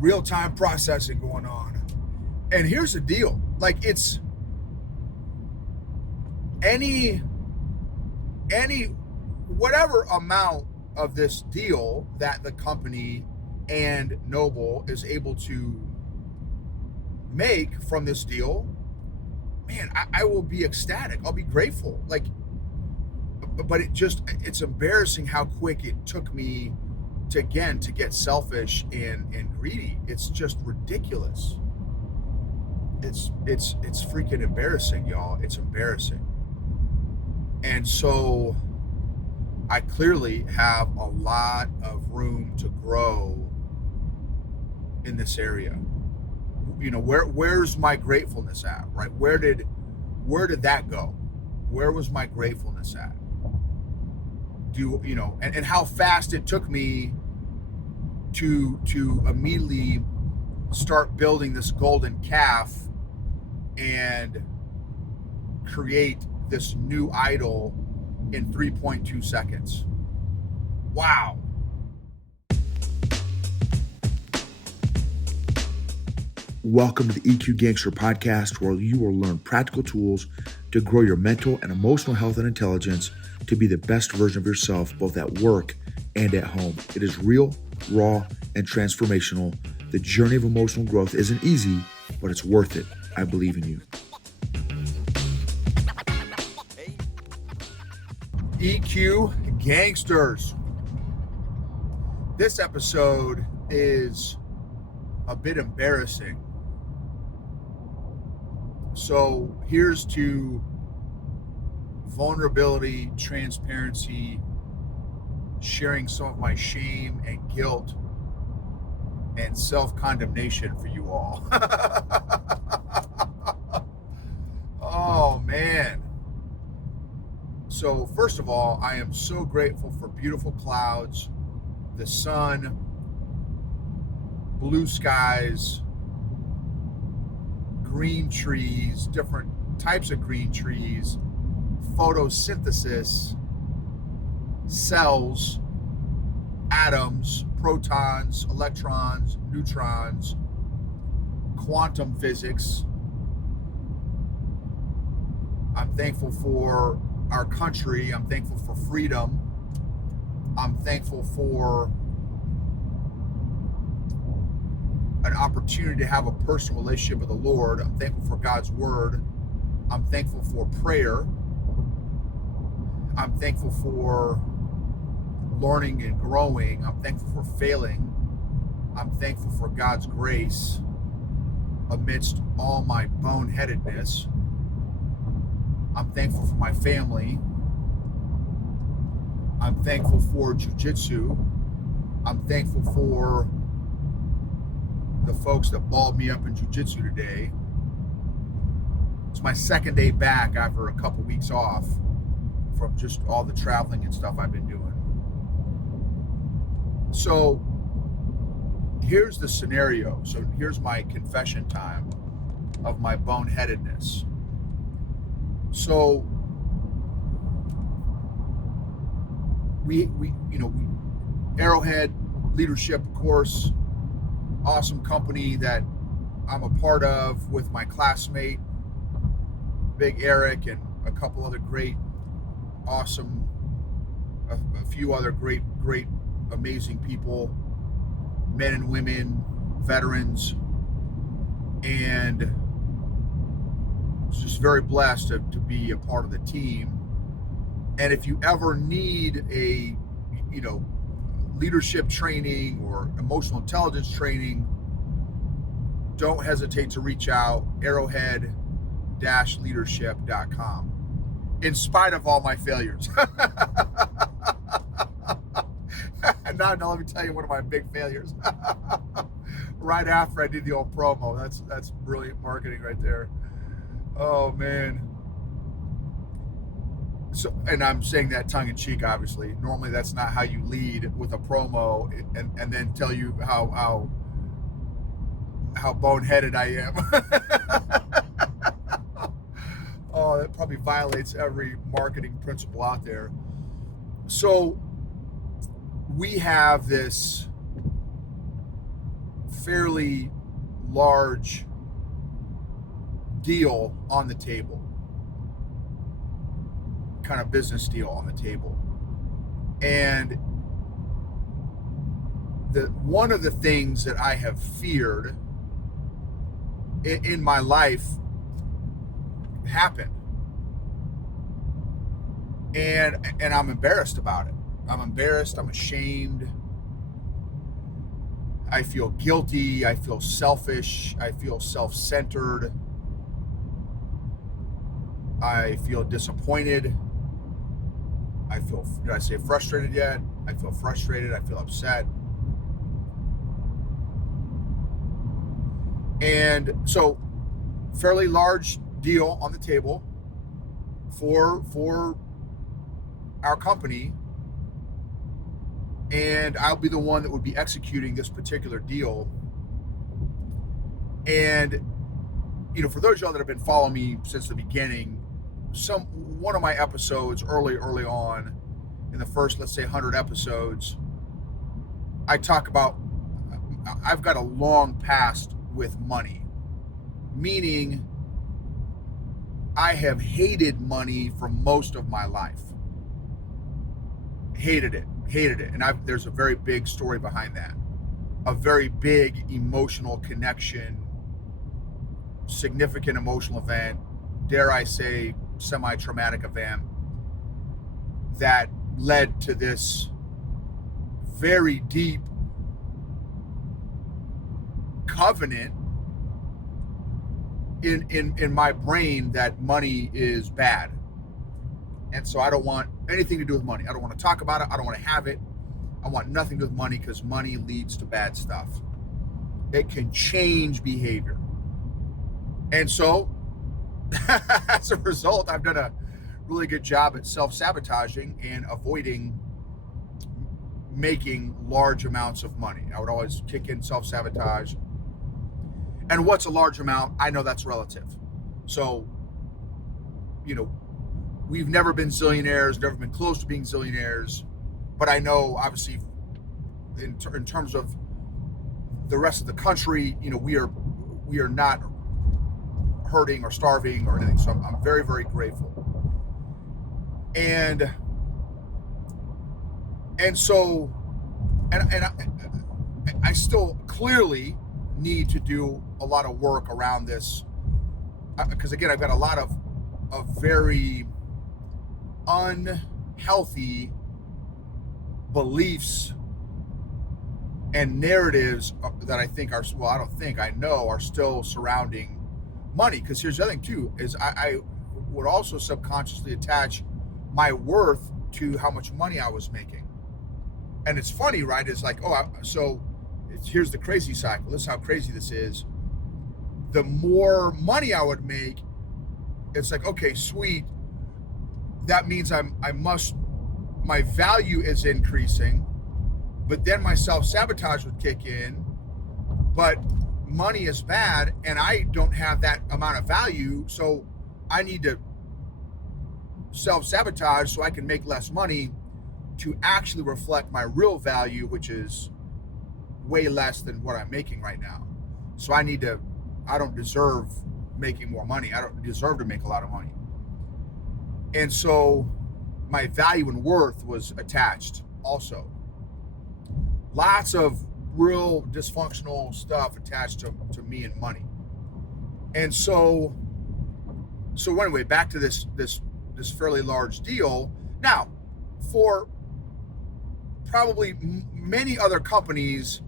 real-time processing going on. And here's the deal. Like, it's any whatever amount of this deal that the company and Noble is able to make from this deal, man, I will be ecstatic. I'll be grateful. Like, but it's embarrassing how quick it took me to get selfish and greedy. It's just ridiculous. It's freaking embarrassing, y'all. It's embarrassing. And so I clearly have a lot of room to grow in this area. You know, where's my gratefulness at, right? Where did that go? Where was my gratefulness at? And how fast it took me to immediately start building this golden calf and create this new idol in 3.2 seconds. Wow. Welcome to the EQ Gangster podcast, where you will learn practical tools to grow your mental and emotional health and intelligence to be the best version of yourself, both at work and at home. It is real, raw, and transformational. The journey of emotional growth isn't easy, but it's worth it. I believe in you. EQ Gangsters. This episode is a bit embarrassing. So here's to vulnerability, transparency, sharing some of my shame and guilt and self-condemnation for you all. Oh, man. So first of all, I am so grateful for beautiful clouds, the sun, blue skies, green trees, different types of green trees, photosynthesis, cells, atoms, protons, electrons, neutrons, quantum physics. I'm thankful for our country. I'm thankful for freedom. I'm thankful for an opportunity to have a personal relationship with the Lord. I'm thankful for God's word. I'm thankful for prayer. I'm thankful for learning and growing. I'm thankful for failing. I'm thankful for God's grace amidst all my boneheadedness. I'm thankful for my family. I'm thankful for jiu-jitsu. I'm thankful for the folks that balled me up in jiu-jitsu today. It's my second day back after a couple weeks off from just all the traveling and stuff I've been doing. So here's the scenario. So here's my confession time of my boneheadedness. So we Arrowhead Leadership, of course, awesome company that I'm a part of with my classmate, Big Eric, and a couple other great, awesome, a few other great, amazing people, men and women, veterans, and just very blessed to be a part of the team. And if you ever need a, leadership training or emotional intelligence training, don't hesitate to reach out, arrowhead-leadership.com. In spite of all my failures. Now, let me tell you one of my big failures. Right after I did the old promo. That's brilliant marketing right there. Oh, man. So, and I'm saying that tongue in cheek, obviously. Normally that's not how you lead with a promo and then tell you how boneheaded I am. Oh, that probably violates every marketing principle out there. So we have this fairly large deal on the table, kind of business deal on the table. And one of the things that I have feared in my life happened. And I'm embarrassed about it. I'm embarrassed, I'm ashamed. I feel guilty, I feel selfish, I feel self-centered. I feel disappointed. Did I say frustrated yet? I feel frustrated, I feel upset. And so, fairly large deal on the table for our company, and I'll be the one that would be executing this particular deal. And for those of y'all that have been following me since the beginning, one of my episodes early on, in the first, let's say, 100 episodes, I talk about I've got a long past with money, meaning I have hated money for most of my life. Hated it. And there's a very big story behind that. A very big emotional connection, significant emotional event, dare I say, semi-traumatic event that led to this very deep covenant in my brain that money is bad. And so I don't want anything to do with money. I don't want to talk about it. I don't want to have it. I want nothing to do with money because money leads to bad stuff. It can change behavior. And so as a result, I've done a really good job at self-sabotaging and avoiding making large amounts of money. I would always kick in self-sabotage. And what's a large amount? I know that's relative. So, we've never been zillionaires, never been close to being zillionaires, but I know, obviously, in terms of the rest of the country, we are not hurting or starving or anything. So I'm very, very grateful. And so, I still clearly need to do a lot of work around this, because again, I've got a lot of very unhealthy beliefs and narratives that I know are still surrounding money. Because here's the other thing too, is I would also subconsciously attach my worth to how much money I was making. And it's funny, right? It's like, here's the crazy cycle. This is how crazy this is. The more money I would make, it's like, okay, sweet. That means my value is increasing, but then my self-sabotage would kick in. But money is bad and I don't have that amount of value, so I need to self-sabotage so I can make less money to actually reflect my real value, which is way less than what I'm making right now. So I don't deserve making more money. I don't deserve to make a lot of money. And so my value and worth was attached also. Lots of real dysfunctional stuff attached to me and money. And so anyway, back to this fairly large deal. Now, for probably many other companies,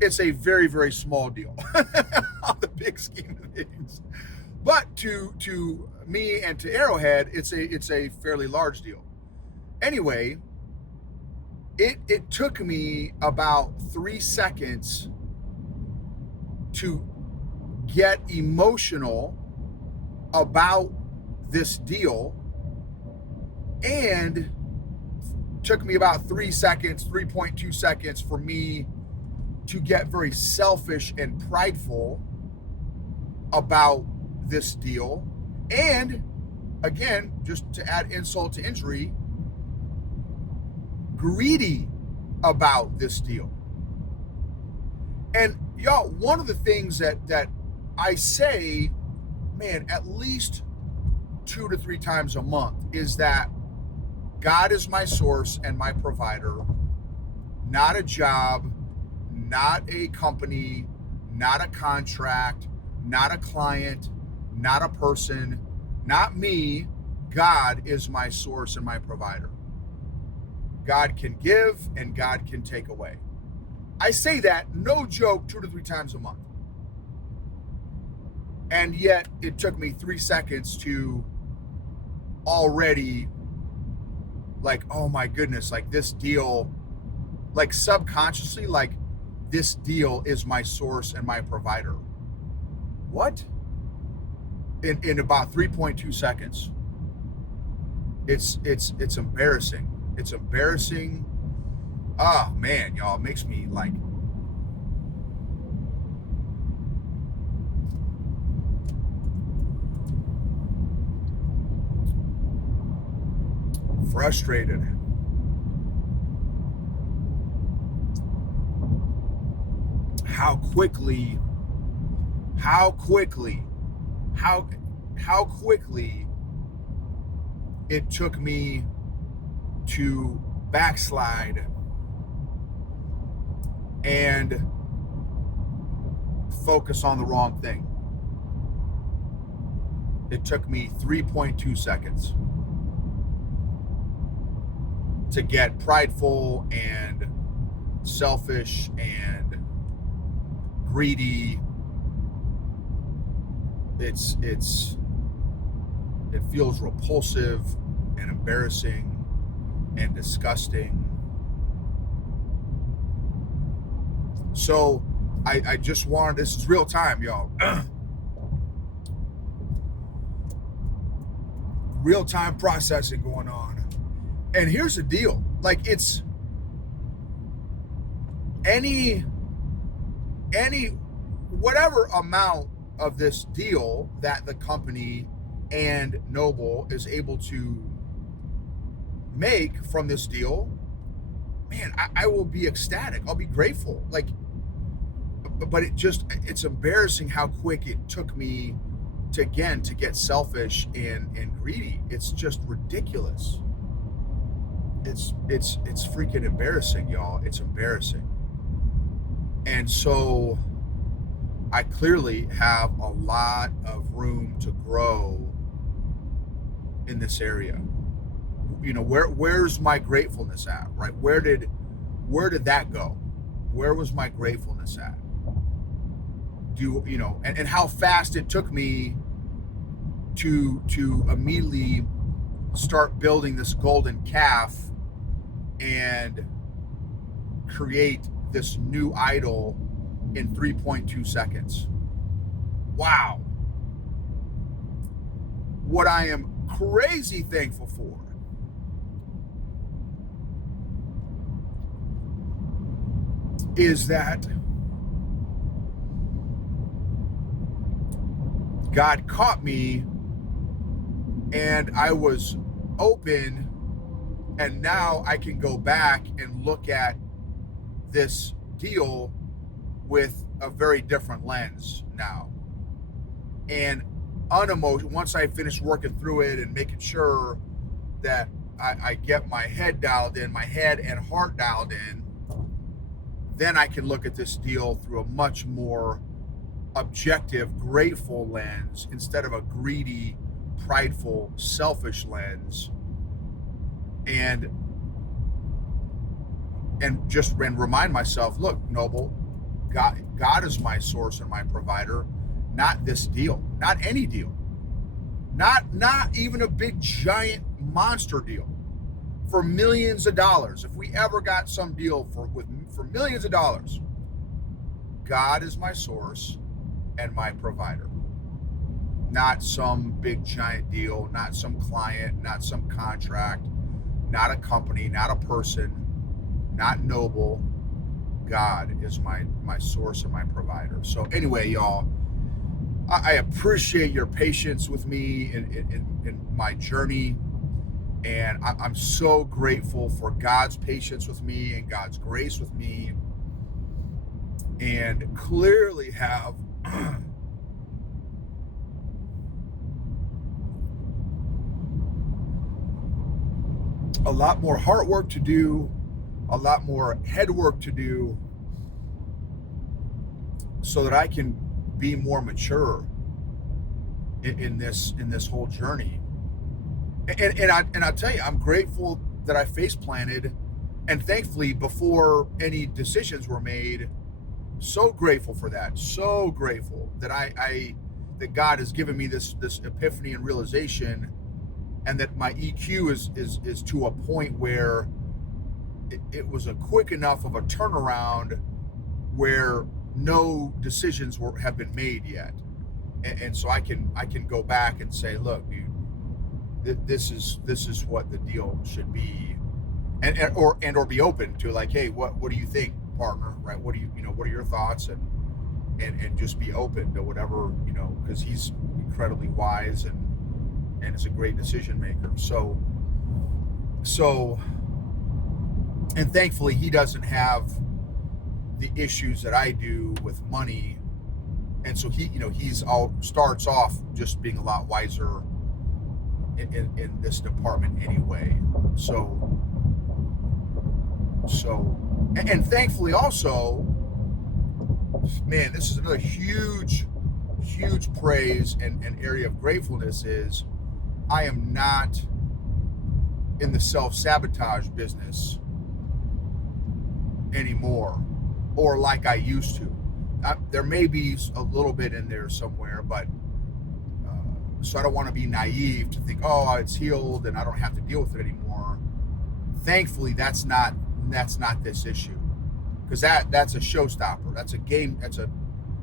it's a very, very small deal on the big scheme of things. But to me and to Arrowhead, it's a fairly large deal. Anyway, it took me about 3 seconds to get emotional about this deal, and took me about 3.2 seconds for me to get very selfish and prideful about this deal. And again, just to add insult to injury, greedy about this deal. And Y'all, one of the things that I say, man, at least 2 to 3 times a month is that God is my source and my provider, not a job, not a company, not a contract, not a client, not a person, not me. God is my source and my provider. God can give and God can take away. I say that, no joke, 2 to 3 times a month. And yet it took me 3 seconds to already, like, oh my goodness, like this deal, like subconsciously, like this deal is my source and my provider. What? In about 3.2 seconds. It's embarrassing. It's embarrassing. Oh man, y'all, it makes me like frustrated. How quickly it took me to backslide and focus on the wrong thing. It took me 3.2 seconds to get prideful and selfish and greedy. It feels repulsive and embarrassing and disgusting. So I just wanted, this is real time, y'all. Real time processing going on. And here's the deal. Like, it's any whatever amount of this deal that the company and Noble is able to make from this deal, man, I will be ecstatic. I'll be grateful. Like, but it's embarrassing how quick it took me to get selfish and greedy. It's just ridiculous. It's freaking embarrassing, y'all. It's embarrassing. And so I clearly have a lot of room to grow in this area. You know, where's my gratefulness at, right? Where did that go? Where was my gratefulness at? And how fast it took me to immediately start building this golden calf and create this new idol in 3.2 seconds. Wow. What I am crazy thankful for is that God caught me and I was open, and now I can go back and look at this deal with a very different lens now. And once I finish working through it and making sure that I get my head dialed in, my head and heart dialed in, then I can look at this deal through a much more objective, grateful lens instead of a greedy, prideful, selfish lens. And just remind myself, look, Noble, God is my source and my provider, not this deal, not any deal, not even a big giant monster deal for millions of dollars. If we ever got some deal for millions of dollars, God is my source and my provider, not some big giant deal, not some client, not some contract, not a company, not a person, not Noble. God is my source and my provider. So anyway, y'all, I appreciate your patience with me in my journey. And I'm so grateful for God's patience with me and God's grace with me. and clearly have a lot more heart work to do, a lot more head work to do, so that I can be more mature in this whole journey. And I'll tell you, I'm grateful that I face planted, and thankfully before any decisions were made. So grateful for that. So grateful that I that God has given me this epiphany and realization, and that my EQ is to a point where it was a quick enough of a turnaround where no decisions have been made yet, and so I can go back and say, look, dude, this is what the deal should be, or be open to, like, hey, what do you think, partner? Right? What do what are your thoughts? And just be open to whatever, because he's incredibly wise and is a great decision maker. So and thankfully he doesn't have the issues that I do with money, and so he's all starts off just being a lot wiser in this department anyway. And thankfully also, man, this is another huge praise and area of gratefulness is I am not in the self-sabotage business anymore, or like I used to. There may be a little bit in there somewhere, but so I don't want to be naive to think, oh, it's healed and I don't have to deal with it anymore. Thankfully, that's not this issue, because that's a showstopper. That's a game. That's a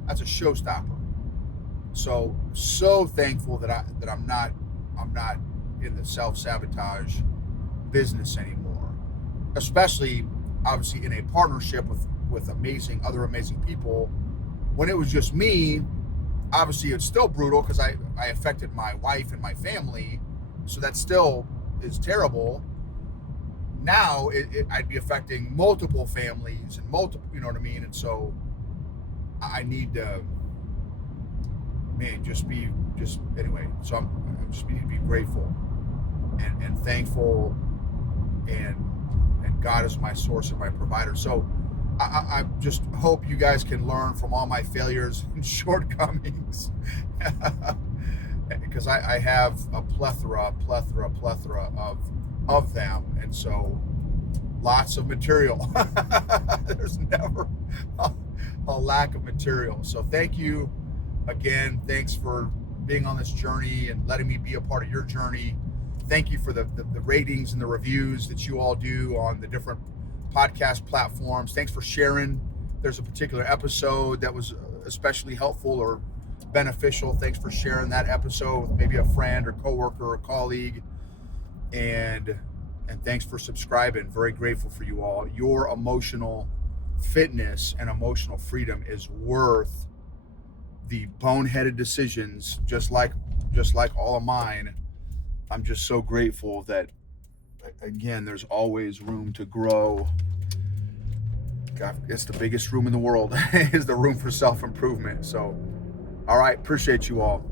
showstopper. So thankful that I'm not in the self-sabotage business anymore, especially obviously in a partnership with other amazing people. When it was just me, obviously it's still brutal because I affected my wife and my family, so that still is terrible. Now I'd be affecting multiple families and multiple, you know what I mean? And so I need to, man, anyway. So I just need to be grateful and thankful, and God is my source and my provider. So I just hope you guys can learn from all my failures and shortcomings, because I have a plethora of them, and so lots of material. There's never a lack of material. So thank you again. Thanks for being on this journey and letting me be a part of your journey. Thank you for the ratings and the reviews that you all do on the different podcast platforms. Thanks for sharing. There's a particular episode that was especially helpful or beneficial. Thanks for sharing that episode with maybe a friend or coworker or colleague. And thanks for subscribing. Very grateful for you all. Your emotional fitness and emotional freedom is worth the boneheaded decisions, just like all of mine. I'm just so grateful that, again, there's always room to grow. God, it's the biggest room in the world is the room for self-improvement. So, all right, appreciate you all.